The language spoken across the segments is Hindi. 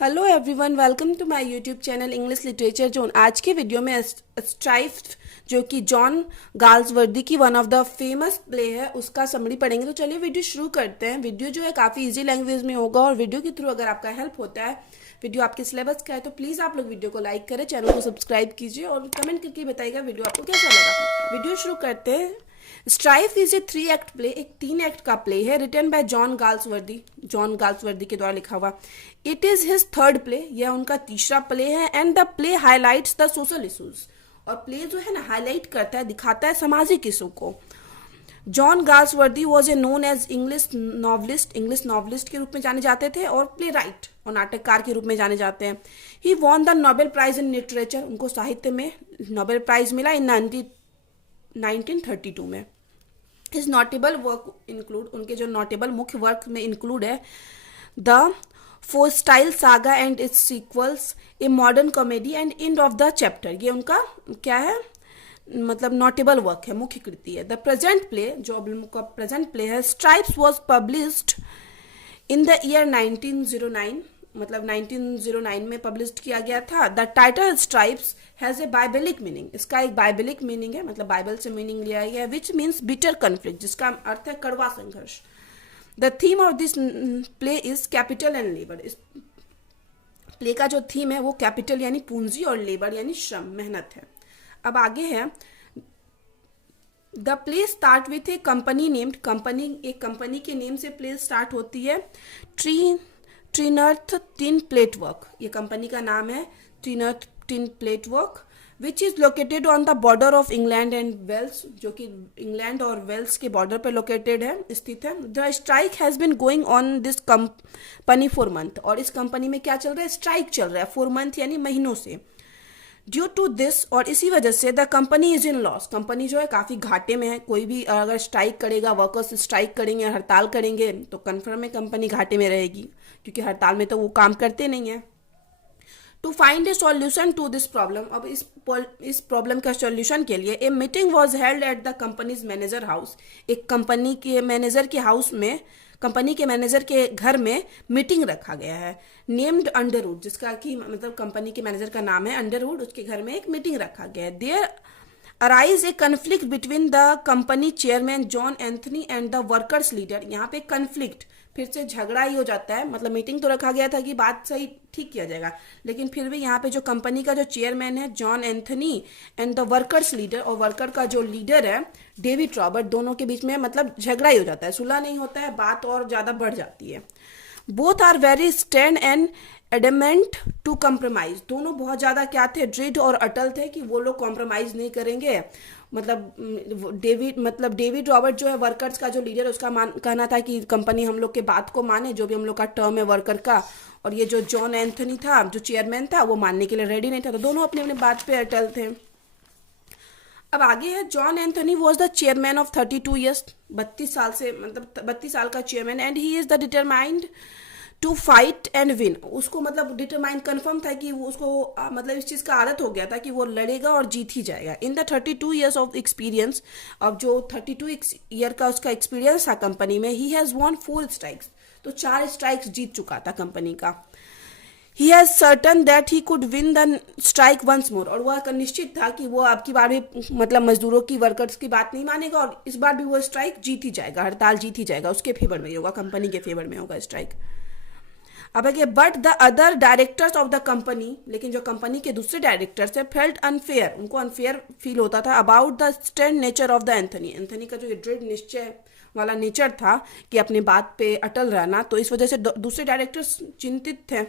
Hello everyone, welcome to my YouTube channel English literature zone. आज के वीडियो में स्ट्राइफ जो कि जॉन गाल्सवर्दी की one of the famous play है उसका समरी पढ़ेंगे। तो चलिए वीडियो शुरू करते हैं। वीडियो जो है काफ़ी इजी लैंग्वेज में होगा और वीडियो के थ्रू अगर आपका हेल्प होता है, वीडियो आपके सिलेबस का है, तो प्लीज़ आप लोग वीडियो को लाइक करें, चैनल को सब्सक्राइब कीजिए और कमेंट करके बताइएगा वीडियो आपको कैसा लगा। वीडियो शुरू करते हैं। Strife is a 3 act play, एक 3 एक्ट का प्ले है, रिटन बाय जॉन गाल्सवर्दी के द्वारा लिखा हुआ। It is his third play, यह उनका तीसरा प्ले है। And the play highlights the social issues, और प्ले जो है ना हाईलाइट करता है, दिखाता है सामाजिक इशू को। John Galsworthy was a known as English novelist के रूप में जाने जाते थे और प्ले राइट और नाटककार के रूप में जाने जाते हैं। He won the Nobel prize in literature, उनको साहित्य में नोबेल प्राइज मिला इन 1932 में। हिज नोटेबल वर्क इंक्लूड, उनके जो नोटेबल मुख्य वर्क में इंक्लूड है the Forsyte saga and its sequels, a modern comedy and end of the chapter. ये उनका क्या है, मतलब नोटेबल वर्क है, मुख्य कृति है। द प्रेजेंट प्ले, जो उनका प्रेजेंट प्ले है, Stripes was published in the year 1909, मतलब 1909 में पब्लिश किया गया था। The title Stripes has a biblical meaning, इसका एक बाइबलिक मीनिंग है, मतलब बाइबल से मीनिंग लिया गया है, विच मीन्स बिटर कन्फ्लिक्ट, जिसका अर्थ है कड़वा संघर्ष। The theme of this play is capital and labour. इस प्ले का जो थीम है वो कैपिटल यानी पूंजी और लेबर यानी श्रम, मेहनत है। अब आगे है, the play start with a company named, एक कंपनी के नेम से प्ले स्टार्ट होती है। ट्रिनर्थ टिन प्लेट वर्क, ये कंपनी का नाम है, Trenartha tin plate work, which is located on the border of England and Wales, जो कि इंग्लैंड और वेल्स के बॉर्डर पर लोकेटेड है, स्थित है। The strike has been going on this company 4 month, और इस कंपनी में क्या चल रहा है, स्ट्राइक चल रहा है 4 मंथ यानी महीनों से। ड्यू टू दिस, और इसी वजह से, the company is in loss, company जो है काफ़ी घाटे में है। कोई भी अगर स्ट्राइक करेगा, वर्कर्स स्ट्राइक करेंगे, हड़ताल करेंगे, तो कन्फर्म है कंपनी घाटे में रहेगी, क्योंकि हड़ताल में तो वो काम करते नहीं है। To find a solution to this problem, अब इस प्रॉब्लम का सॉल्यूशन के लिए a meeting was held at the company's manager house, एक कंपनी के मैनेजर के हाउस में, कंपनी के मैनेजर के घर में मीटिंग रखा गया है। नेम्ड अंडरवुड, जिसका कि मतलब कंपनी के मैनेजर का नाम है अंडरवुड, उसके घर में एक मीटिंग रखा गया है। There arise a conflict between the company chairman John Anthony and the workers leader, यहाँ पे कन्फ्लिक्ट, फिर से झगड़ा ही हो जाता है। मतलब मीटिंग तो रखा गया था कि बात सही ठीक किया जाएगा, लेकिन फिर भी यहाँ पे जो कंपनी का जो चेयरमैन है John Anthony and the workers leader, और वर्कर का जो लीडर है डेविड रॉबर्ट, दोनों के बीच में मतलब झगड़ा ही हो जाता है, सुलह नहीं होता है, बात और ज़्यादा बढ़ जाती है। Both are very stand and adamant to compromise, दोनों बहुत ज़्यादा क्या थे, दृढ़ और अटल थे कि वो लोग कॉम्प्रोमाइज़ नहीं करेंगे। मतलब डेविड रॉबर्ट जो है वर्कर्स का जो लीडर, उसका कहना था कि कंपनी हम लोग के बात को माने, जो भी हम लोग का टर्म है वर्कर का, और ये जो जॉन एंथनी था जो चेयरमैन था वो मानने के लिए रेडी नहीं था, तो दोनों अपने अपने बात पे अटल थे। अब आगे है, John Anthony was the chairman of 32 years, 32 साल से, मतलब 32 साल का chairman, and he is the determined to fight and win, उसको मतलब डिटरमाइन कन्फर्म था कि वो उसको मतलब इस चीज़ का आदत हो गया था कि वो लड़ेगा और जीत ही जाएगा। In the 32 years of experience, अब जो 32 ईयर का उसका एक्सपीरियंस था कंपनी में, ही हैज़ वॉन 4 स्ट्राइक्स, तो 4 स्ट्राइक्स जीत चुका था कंपनी का। He has certain that he could win the strike once more, और वह निश्चित था कि वो अब की बार भी मतलब मजदूरों की, वर्कर्स की बात नहीं मानेगा, और इस बार भी वो स्ट्राइक जीत ही जाएगा, हड़ताल जीत ही जाएगा, उसके फेवर में ही होगा, कंपनी के फेवर में होगा स्ट्राइक। अब आगे, but the other directors of the company, लेकिन जो कंपनी के दूसरे डायरेक्टर्स है, फेल्ट अनफेयर, उनको अनफेयर फील होता था about the stand nature of the Anthony का जो दृढ़ निश्चय वाला नेचर था कि अपनी बात पे अटल रहना, तो इस वजह से दूसरे डायरेक्टर्स चिंतित थे।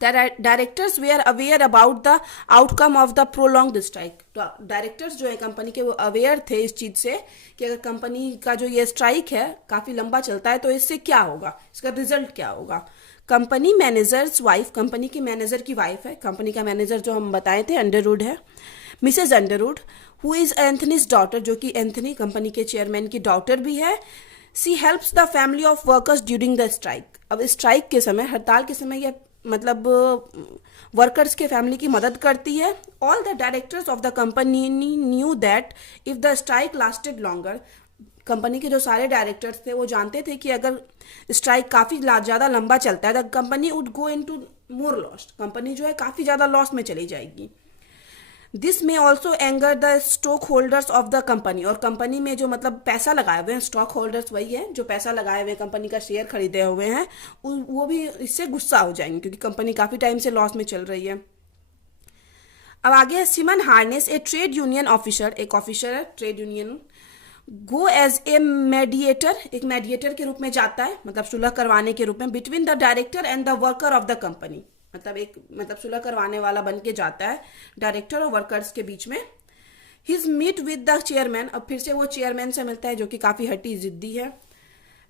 Directors were aware about the outcome of the prolonged strike, तो डायरेक्टर्स जो है कंपनी के वो अवेयर थे इस चीज़ से कि अगर कंपनी का जो ये स्ट्राइक है काफ़ी लंबा चलता है तो इससे क्या होगा, इसका रिजल्ट क्या होगा। कंपनी मैनेजर्स वाइफ, कंपनी की मैनेजर की वाइफ है, कंपनी का मैनेजर जो हम बताए थे अंडरवुड है, Mrs Underwood, who is Anthony's daughter, जो कि एंथनी कंपनी के चेयरमैन की डॉटर भी है। She helps the family of workers during the strike, अब स्ट्राइक के समय, हड़ताल के समय यह मतलब वर्कर्स के फैमिली की मदद करती है। All the directors of the company knew that if the strike lasted longer, company के जो सारे डायरेक्टर्स थे वो जानते थे कि अगर स्ट्राइक काफ़ी ज़्यादा लंबा चलता है the company would go into more loss, company जो है काफ़ी ज़्यादा लॉस में चली जाएगी। दिस में also anger the stock holders of the company, और कंपनी में जो मतलब पैसा लगाए हुए हैं, स्टॉक होल्डर्स वही है जो पैसा लगाए हुए हैं, कंपनी का शेयर खरीदे हुए हैं, वो भी इससे गुस्सा हो जाएंगे क्योंकि कंपनी काफ़ी टाइम से लॉस में चल रही है। अब आगे है Simon Harness, a trade union officer, एक ऑफिसर है trade union, go as a mediator, एक मेडिएटर के रूप में जाता है, मतलब सुलह करवाने के रूप में, between the director and the worker of the company, मतलब सुलह करवाने वाला बन के जाता है डायरेक्टर और वर्कर्स के बीच में। His meet with the chairman, अब फिर से वो चेयरमैन से मिलता है जो कि काफ़ी हट्टी जिद्दी है।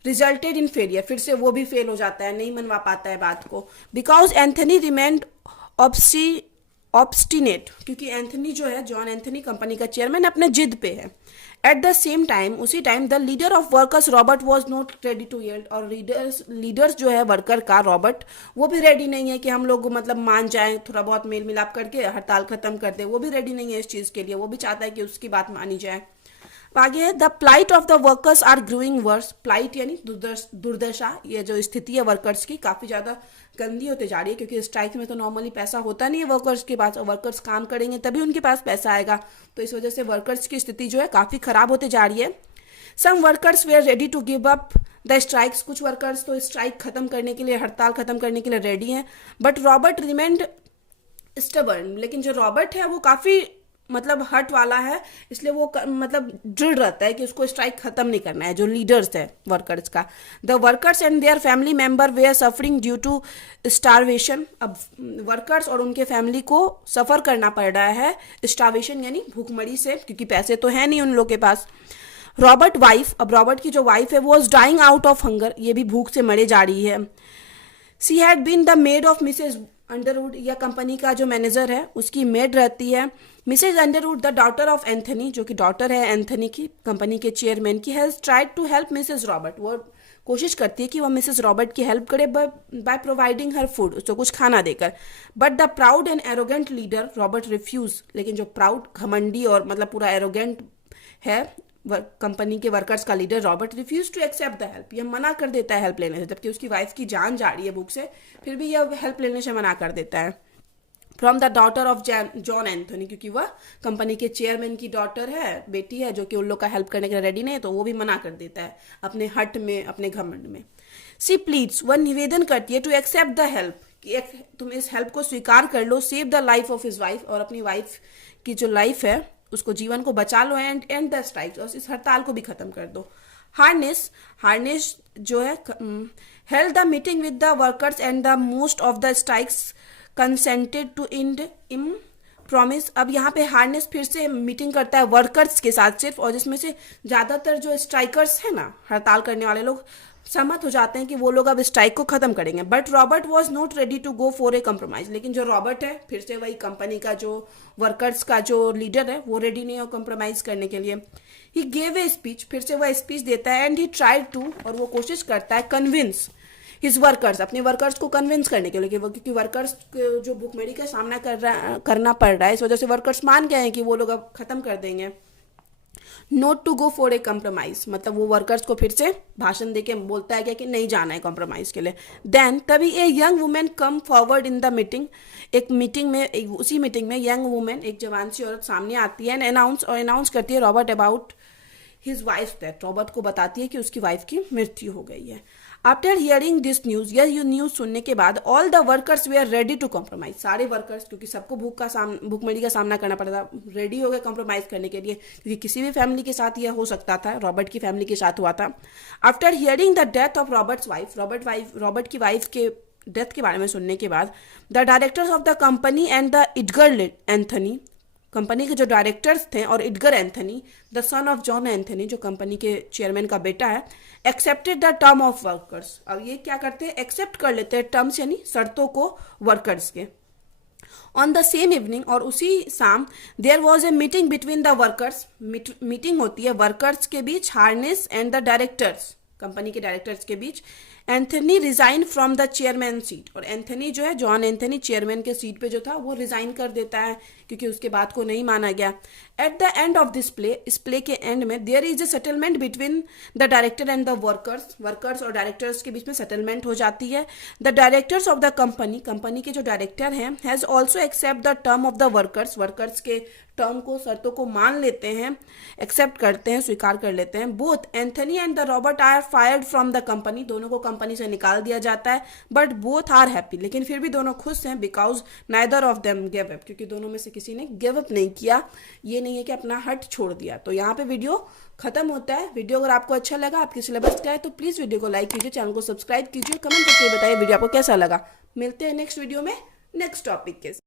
रिजल्टेड इन फेलियर, फिर से वो भी फेल हो जाता है, नहीं मनवा पाता है बात को। बिकॉज एंथनी रिमेंड ऑब्स्टिनेट, क्योंकि एंथनी जो है, जॉन एंथनी कंपनी का चेयरमैन, अपने जिद पे है। एट द सेम टाइम, उसी time the leader of workers Robert was not ready to yield, और लीडर्स जो है वर्कर का रॉबर्ट, वो भी रेडी नहीं है कि हम लोग मतलब मान जाएं, थोड़ा बहुत मेल मिलाप करके हड़ताल खत्म कर दे, वो भी रेडी नहीं है इस चीज़ के लिए, वो भी चाहता है कि उसकी बात मानी जाए। आगे है the plight of the workers are growing worse, plight यानी दुर्दशा, ये जो स्थिति है वर्कर्स की काफ़ी ज़्यादा गंदी होते जा रही है, क्योंकि स्ट्राइक में तो नॉर्मली पैसा होता नहीं है वर्कर्स के पास, और वर्कर्स काम करेंगे तभी उनके पास पैसा आएगा, तो इस वजह से वर्कर्स की स्थिति जो है काफ़ी खराब होते जा रही है। Some workers were ready to give up the strikes, कुछ वर्कर्स तो स्ट्राइक खत्म करने के लिए, हड़ताल खत्म करने के लिए रेडी हैं, बट रॉबर्ट रिमेंड स्टबर्न, लेकिन जो रॉबर्ट है वो काफ़ी मतलब हट वाला है, इसलिए वो मतलब दृढ़ रहता है कि उसको स्ट्राइक खत्म नहीं करना है, जो लीडर्स है वर्कर्स का। The workers and their family member they are suffering due to starvation, अब वर्कर्स और उनके फैमिली को सफ़र करना पड़ रहा है स्टारवेशन यानी भूखमरी से, क्योंकि पैसे तो है नहीं उन लोग के पास। रॉबर्ट वाइफ, अब रॉबर्ट की जो वाइफ है वो was dying out of hunger, ये भी भूख से मरे जा रही है। She had been the maid of Mrs Underwood, या कंपनी का जो मैनेजर है उसकी मेड रहती है Mrs Underwood, the daughter of Anthony, जो कि डॉटर है एंथनी की, कंपनी के चेयरमैन की। Has tried to help Mrs Robert, वो कोशिश करती है कि वह मिसेज रॉबर्ट की हेल्प करे बाय प्रोवाइडिंग हर फूड, उसको कुछ खाना देकर। But the proud and arrogant leader Robert refuse, लेकिन जो प्राउड, घमंडी और मतलब पूरा एरोगेंट है कंपनी के वर्कर्स का leader Robert, refuse to accept the help, यह मना कर देता है हेल्प लेने से, जबकि उसकी वाइफ की जान जा रही है भूख से, फिर भी यह हेल्प लेने से मना कर देता है। From the daughter of John Anthony, क्योंकि वह कंपनी के चेयरमैन की डॉटर है, बेटी है, जो कि उन लोग का हेल्प करने के लिए रेडी नहीं है, तो वो भी मना कर देता है अपने हट में, अपने घमंड में। सी प्लीड्स, वह निवेदन करती है टू एक्सेप्ट द हेल्प, कि तुम इस हेल्प को स्वीकार कर लो, save the life of his wife, और अपनी वाइफ की जो लाइफ है उसको, जीवन को बचा लो, एंड द स्ट्राइक्स, और इस हड़ताल को भी खत्म कर दो। हार्नेस जो है held the meeting with the workers and the most of the strikes consented to end in promise, अब यहाँ पे हार्नेस फिर से मीटिंग करता है वर्कर्स के साथ सिर्फ, और जिसमें से ज़्यादातर जो स्ट्राइकर्स है ना, हड़ताल करने वाले लोग, सहमत हो जाते हैं कि वो लोग अब स्ट्राइक को खत्म करेंगे। But Robert was not ready to go for a compromise, लेकिन जो रॉबर्ट है, फिर से वही कंपनी का जो वर्कर्स का जो लीडर है, वो रेडी नहीं है कम्प्रोमाइज करने के लिए। ही गेव ए स्पीच, फिर से वह स्पीच देता है, एंड ही ट्राइड टू, और वो कोशिश करता है कन्विंस हिज वर्कर्स, अपने वर्कर्स को कन्विंस करने के लिए, क्योंकि वर्कर्स जो भूखमरी का सामना करना पड़ रहा है, इस वजह से वर्कर्स मान गए हैं कि वो लोग अब खत्म कर देंगे। Not to go for a compromise, मतलब वो वर्कर्स को फिर से भाषण देके बोलता है कि नहीं जाना है कॉम्प्रोमाइज के लिए। देन तभी a young women come forward in the meeting, उसी मीटिंग में यंग वुमेन, एक जवान सी औरत सामने आती है, एंड अनाउंस करती है Robert about his wife death, Robert को बताती है कि उसकी वाइफ की मृत्यु हो गई है। आफ्टर हियरिंग दिस न्यूज, यह न्यूज सुनने के बाद all the workers they are ready to compromise, सारे वर्कर्स, क्योंकि सबको भूखमरी का सामना करना पड़ा था, रेडी हो गए कॉम्प्रोमाइज करने के लिए, क्योंकि किसी भी फैमिली के साथ यह हो सकता था, रॉबर्ट की फैमिली के साथ हुआ था। After hearing the death of Roberts wife, Robert की वाइफ के डेथ के बारे में सुनने के बाद, the directors of the company and the Edgar Anthony, company के जो डायरेक्टर्स थे, और Edgar Anthony the son of John Anthony, जो कंपनी के चेयरमैन का बेटा है, accepted the term of workers, अब ये क्या करते हैं, एक्सेप्ट कर लेते हैं टर्म्स यानी शर्तों को वर्कर्स के। ऑन द सेम इवनिंग, और उसी शाम, there was a meeting between the workers, मीटिंग होती है वर्कर्स के बीच, Harness and the directors, company के डायरेक्टर्स के बीच, Anthony resign from the chairman seat, और एंथनी जो है, जॉन एंथनी चेयरमैन के सीट पे जो था वो रिजाइन कर देता है क्योंकि उसके बात को नहीं माना गया। At the end of this play, इस प्ले के एंड में there is a settlement between the director and the workers और डायरेक्टर्स के बीच में सेटलमेंट हो जाती है। The directors of the company के जो डायरेक्टर हैं has also accept the term of the workers के टर्म को, शर्तों को मान लेते हैं, एक्सेप्ट करते हैं, स्वीकार कर लेते हैं। Both Anthony and the Robert are fired from the company, दोनों को कंपनी से निकाल दिया जाता है। बट बोथ आर हैप्पी, लेकिन फिर भी दोनों खुश हैं, because neither of them give up, क्योंकि दोनों में से किसी ने गिव अप नहीं किया, ये नहीं है कि अपना हट छोड़ दिया। तो यहाँ पे वीडियो खत्म होता है। वीडियो अगर आपको अच्छा लगा, आपके सिलेबस का है, तो प्लीज वीडियो को लाइक कीजिए, चैनल को सब्सक्राइब कीजिए, कमेंट करके बताइए वीडियो आपको कैसा लगा। मिलते हैं नेक्स्ट वीडियो में नेक्स्ट टॉपिक के